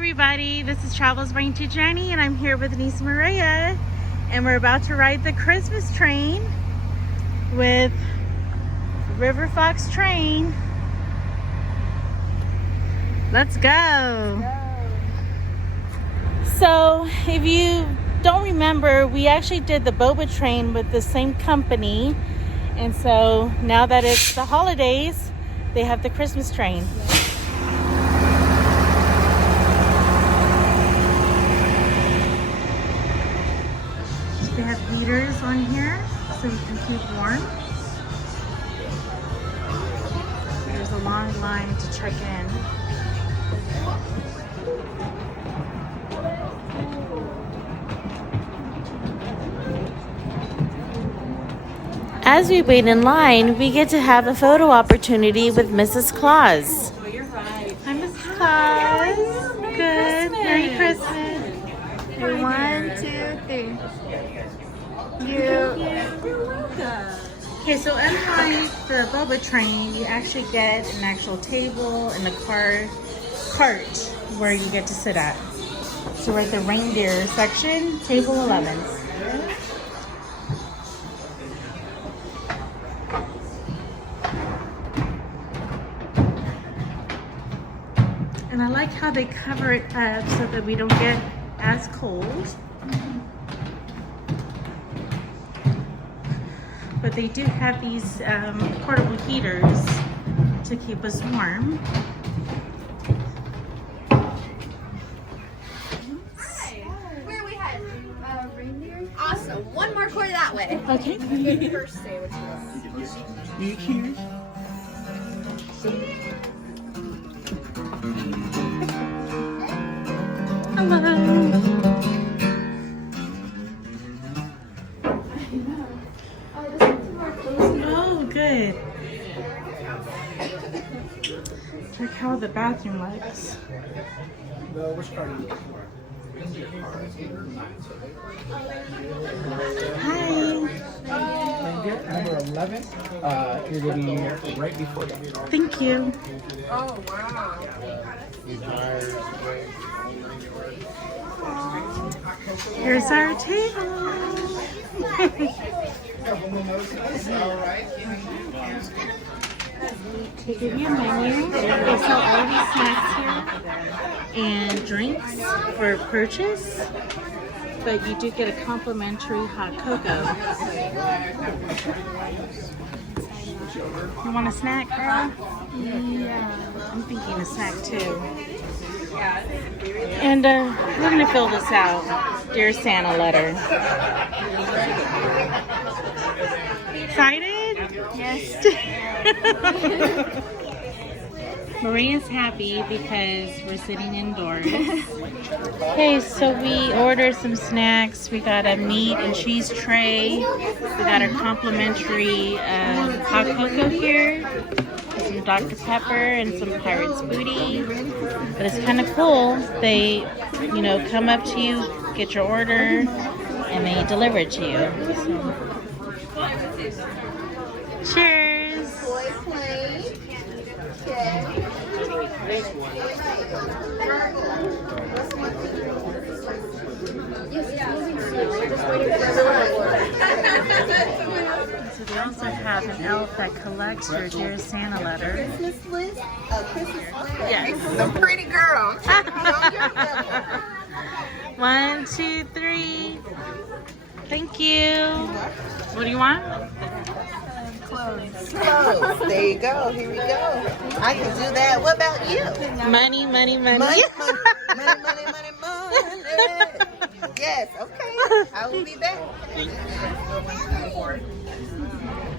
everybody, this is Travels by Auntie Jennie, and I'm here with niece Maria, and we're about to ride the Christmas train with River Fox train. Let's go. So if you don't remember, we actually did the boba train with the same company, and so now that it's the holidays, they have the Christmas train. They have heaters on here so you can keep warm. There's a long line to check in. As we wait in line, we get to have a photo opportunity with Mrs. Claus. Oh, you're right. Hi, Mrs. Claus. Good. Merry Christmas. 1, 2, 3. You're welcome. Okay, so unlike the boba train, you actually get an actual table and a cart where you get to sit at. So we're at the reindeer section, table 11. And I like how they cover it up so that we don't get as cold. But they do have these portable heaters to keep us warm. Where we had reindeer. Awesome. One more quarter that way. Okay. First say what you want. You here? Hello. Oh, good. Check how the bathroom looks. Hi. Number 11, you're going to be right before that. Thank you. Oh, wow. Here's our table. They give you a menu. They sell all these snacks here and drinks for purchase, but you do get a complimentary hot cocoa. You want a snack, girl? Yeah. I'm thinking a snack too. And we're gonna fill this out. Dear Santa letter. Excited? Yes. Maria's happy because we're sitting indoors. Okay, so we ordered some snacks. We got a meat and cheese tray. We got our complimentary hot cocoa here. Some Dr. Pepper and some Pirate's Booty. But it's kind of cool. They, come up to you, get your order, and they deliver it to you. So. Cheers. Boy plane. Okay. So they also have an elf that collects your Dear Santa letter. Christmas list. Christmas list. Yes. Some pretty girl. 1, 2, 3. Thank you. What do you want? Clothes. There you go. Here we go. I can do that. What about you? Money, money, money. Money, money, money, money, money. Yes. Okay. I will be back.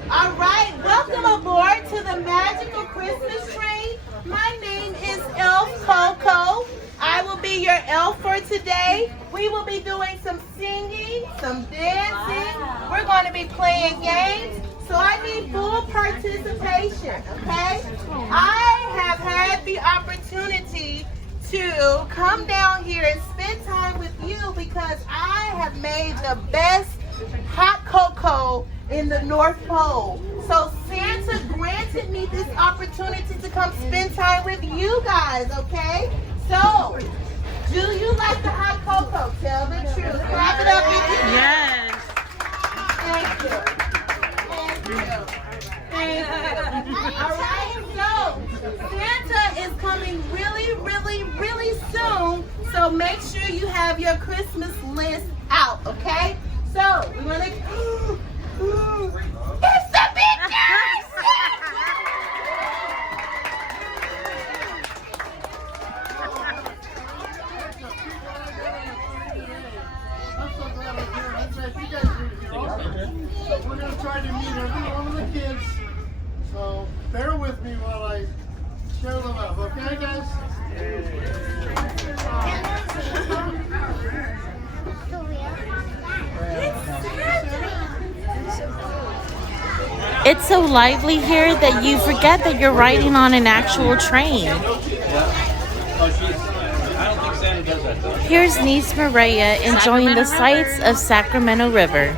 All right, welcome aboard to the magical Christmas train. My name is Elf Coco. I will be your elf for today. We will be doing some singing, some dancing. We're going to be playing games. So I need full participation, okay? I have had the opportunity to come down here and spend time with you because I have made the best hot cocoa in the North Pole. So Santa granted me this opportunity to come spend time with you guys, okay? So So make sure you have your Christmas list out, okay? So we're gonna. It's the pictures! We're going to try to meet every one of the kids, so bear with me while I show them up, okay guys? It's so lively here that you forget that you're riding on an actual train. Here's niece Maria enjoying the sights of Sacramento River.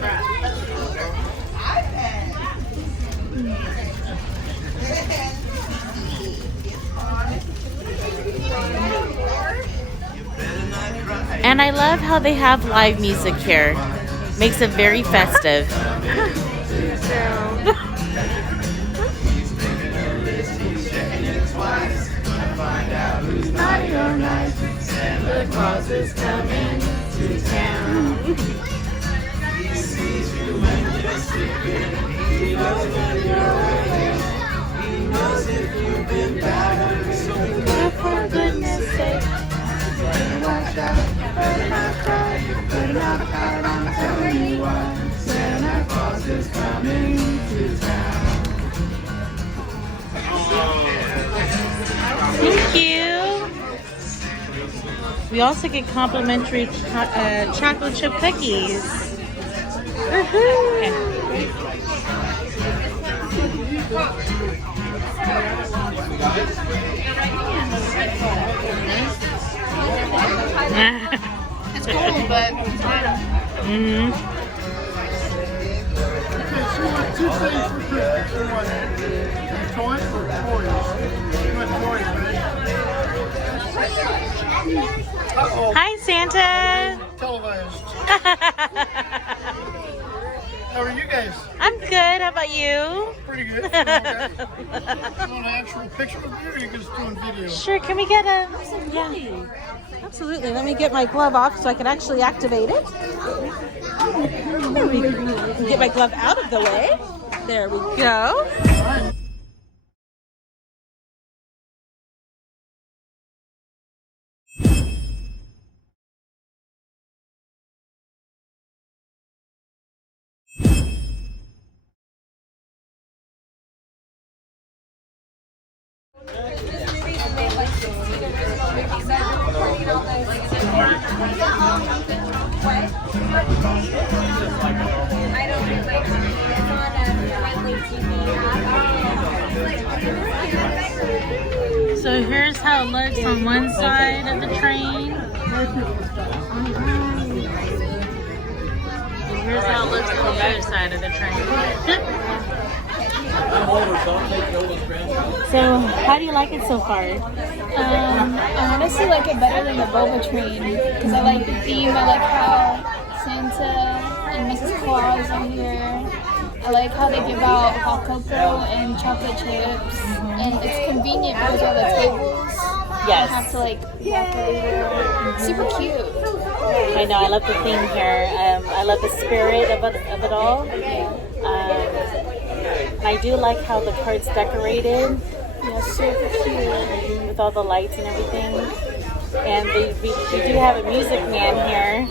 And I love how they have live music here. Makes it very festive. Santa Claus is coming to town. He sees you when you're sleeping. He knows when you're awake. He knows if you've been bad. So for goodness sake, watch out, better not cry, better not pout, I'm telling you why. Santa Claus is coming to town. Thank you. We also get complimentary chocolate chip cookies. Okay. It's cold, but Okay, so you want two things for Christmas. You want toys or toys? You want toys, right? Uh-oh. Hi, Santa. Televised. How are you guys? I'm good. How about you? Pretty good. Okay. You want an actual picture of you, or you just doing video? Sure. Can we get a? Yeah. Absolutely. Let me get my glove off so I can actually activate it. There we go. Get my glove out of the way. There we go. So here's how it looks on one side of the train. And here's how it looks on the other side of the train. So, how do you like it so far? I honestly like it better than the Boba train because I like the theme. I like how Santa and Mrs. Claus are here. I like how they give out hot cocoa and chocolate chips, and it's convenient because all the tables. Yes. You have to like walk everywhere. Super cute. I know, I love the theme here. I love the spirit of it all. And I do like how the cart's decorated. Yeah, super cute. With all the lights and everything. And we do have a music man here.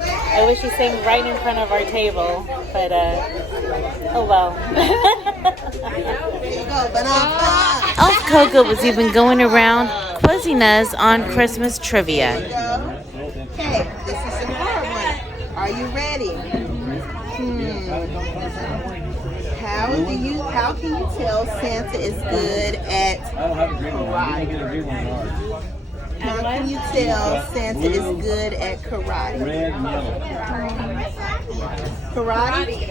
I wish he sang right in front of our table, but oh well. Elf Coco was even going around quizzing us on Christmas trivia. Okay, this is the hard one. Are you ready? How can you tell Santa is good at karate? How can you tell Santa is good at karate? Red and yellow. Karate?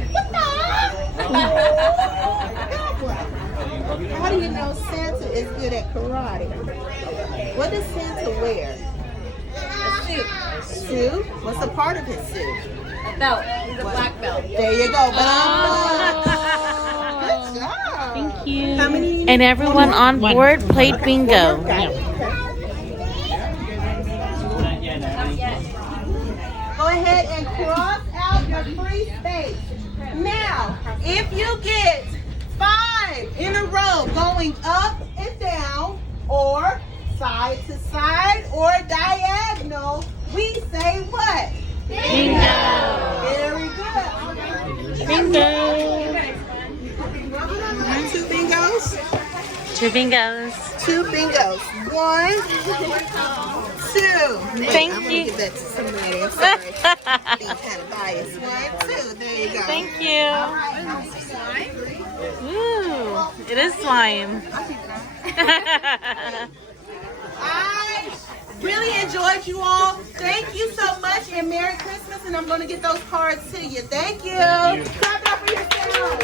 How do you know Santa is good at karate? What does Santa wear? A suit. What's a part of his suit? A belt. He's a black belt. There you go. Good job. Thank you. How many? And everyone on board played bingo. Go ahead and cross out your free space. Now, if you get 5 in a row going up and down, or side to side, or diagonal, we say what? Bingo. Very good. Bingo. 2 bingos. 2 bingos. 2 bingos. 1, 2. Thank I'm you. gonna give that to somebody. I'm sorry. Being kind of biased. 1, 2. There you go. Thank you. Ooh, it is slime. I really enjoyed you all. Thank you so much, and Merry Christmas. And I'm going to get those cards to you. Thank you. Clap it up for yourself.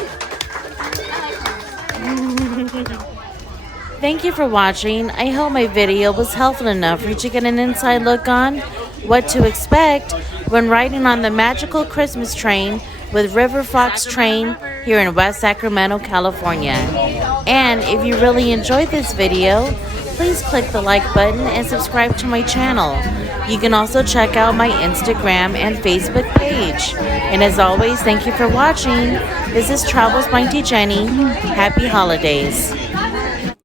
Thank you for watching. I hope my video was helpful enough for you to get an inside look on what to expect when riding on the magical Christmas train with River Fox Train here in West Sacramento, California. And if you really enjoyed this video, please click the like button and subscribe to my channel. You can also check out my Instagram and Facebook page. And as always, thank you for watching. This is Travels by Auntie Jennie. Happy holidays.